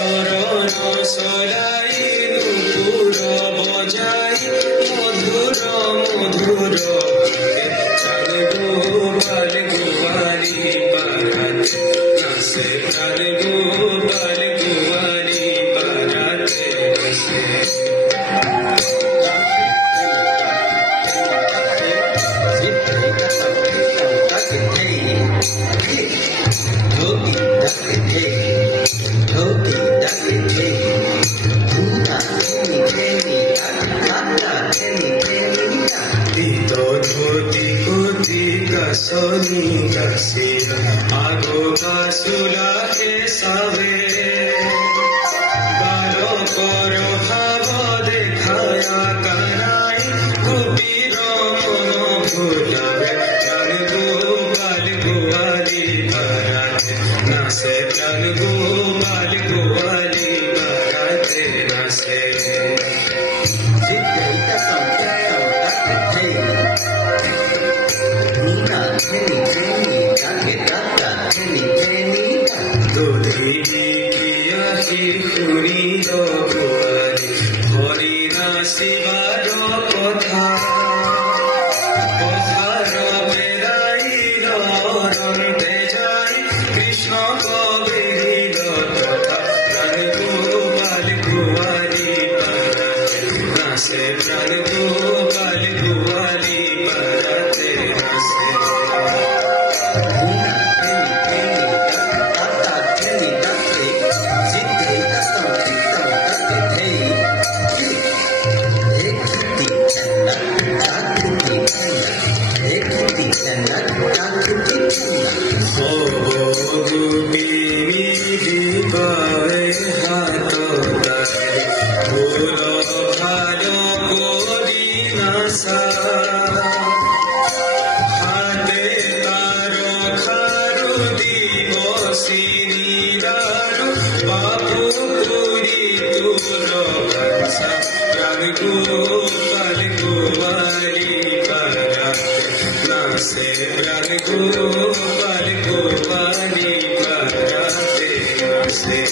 চরণ সরাই নুপুর বজাই মধুর মধুর চাল গোপাল গোয়ারি বারাতে নাচে চাল গোপাল গোয়ারি বারাতে নাচে सनी दसिया आगो बासुला के सावे बारो करो भाव देखाया कराई कुटीर मन भुलावे चल गोपाल गोवाली बाराते नाचे चल गोपाल गोवाली बाराते नाचे হরিনাশিবার কথা পথার বেড়াইল রণতে যাই কৃষ্ণ কবির কথা প্রাণ গোপাল গোয়ালি পারাতে নাচে প্রাণ গোপাল গোয়ালি পারাতে নাচে गोपाल गोवाली बाराते नाचे प्राण गोपाल गोवाली बाराते नाचे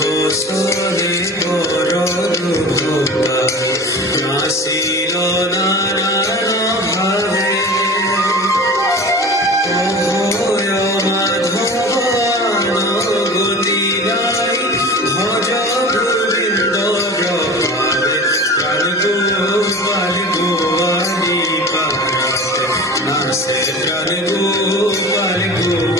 বসরে বড় নাসিল নারায়ণ ভাবে মাধবী গাই ভজ গোবিন্দ জপাবে প্রাণ গোপাল গোয়ালি বারাতে নাচে প্রাণ গোপাল গোয়ালি